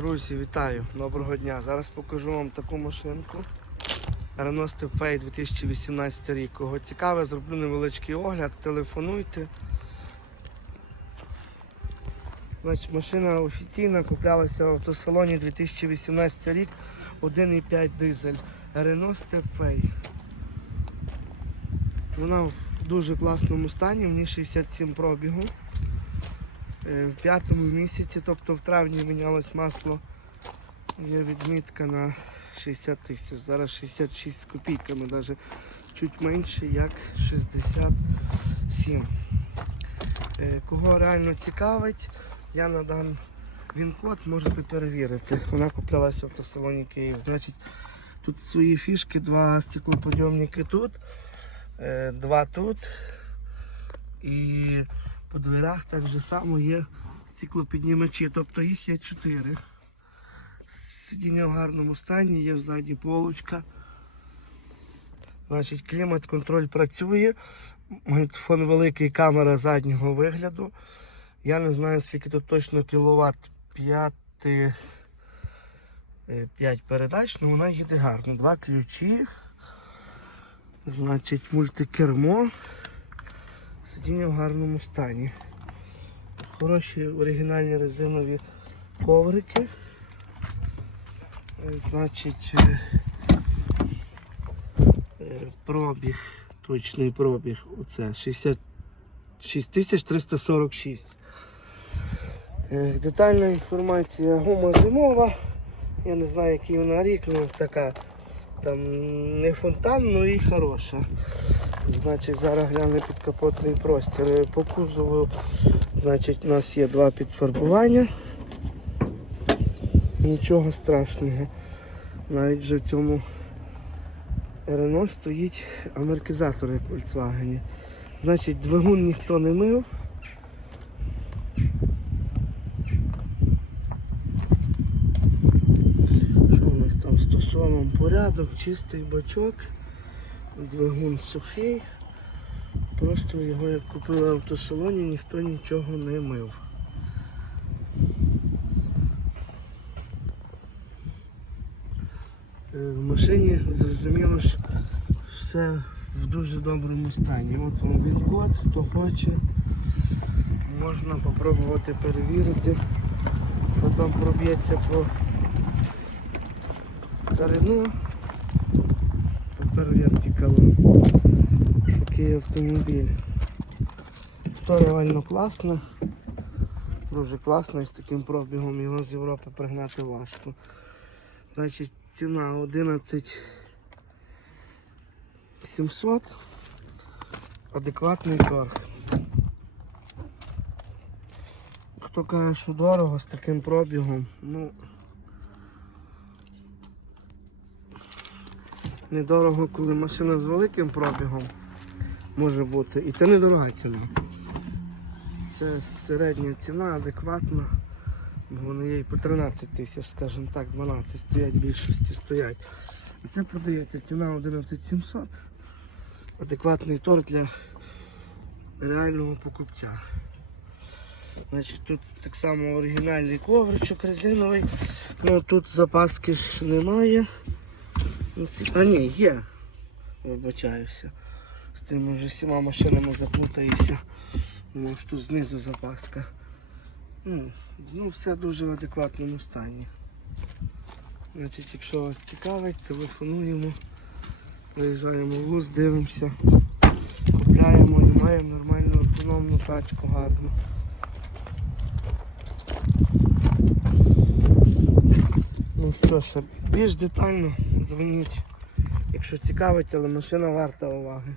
Друзі, вітаю! Доброго дня! Зараз покажу вам таку машинку. Renault Stepway 2018 рік. Кого цікаве, зроблю невеличкий огляд, телефонуйте. Значить, машина офіційна, куплялася в автосалоні 2018 рік, 1,5 дизель. Renault Stepway. Вона в дуже класному стані, в ній 67 пробігу. Е, В п'ятому місяці, тобто в травні мінялось масло. Є відмітка на 60 тисяч. Зараз 66 з копійками, навіть чуть менше, як 67. Е, Кого реально цікавить, я надам він код, можете перевірити. Вона куплялася в автосалоні Київ. Значить, тут свої фішки, два стеклоподйомники тут, е, два тут. І по дверях так же само є стеклопіднімачі, тобто їх є чотири. Сидіння в гарному стані, є ззаді полочка. Значить, клімат-контроль працює. Магнітофон великий, камера заднього вигляду. Я не знаю, скільки тут точно кіловат 5, 5 передач, але вона їде гарно. Два ключі. Значить, мультикермо. Сидіння в гарному стані. Хороші оригінальні резинові коврики. Е, Значить, е, е, пробіг, точний пробіг, оце 66 346. Е, Детальна інформація гума зимова. Я не знаю, який вона рік, ну така там не фонтан, ну і хороша. Значить, зараз гляну підкапотний простір. Е, По кузову, значить, у нас є два підфарбування. Нічого страшного. Навіть вже в цьому Renault стоїть амортизатор, як Volkswagen. Значить, двигун ніхто не мив. Що у нас там? Стосовно порядок, чистий бачок, двигун сухий. Просто його як купили в автосалоні, ніхто нічого не мив. Е, В машині зрозуміло ж все в дуже доброму стані. От вам він код, хто хоче, можна попробувати перевірити, що там проб'ється по старину. Тепер вертикал. Такий автомобіль. То реально класно. Дуже класно і з таким пробігом його з Європи пригнати важко. Значить, ціна 11 700. Адекватний торг. Хто каже, що дорого з таким пробігом, ну недорого, коли машина з великим пробігом може бути. І це недорога ціна. Це середня ціна, адекватна. Бо Вони є і по 13 тисяч, скажімо так, 12 стоять, більшості стоять. І це продається ціна 11700. Адекватний торг для реального покупця. Значить, Тут так само оригінальний ковричок резиновий. Ну тут запаски ж немає. Ну, А ні, є. Вибачаюся. З цими вже всіма машинами заплутаюся. Ну, що тут знизу запаска. Ну, ну, все дуже в адекватному стані. Значить, якщо вас цікавить, телефонуємо, приїжджаємо в вуз, дивимося, купляємо і маємо нормальну автономну тачку гарну. Ну що ж, більш детально дзвоніть, якщо цікавить, але машина варта уваги.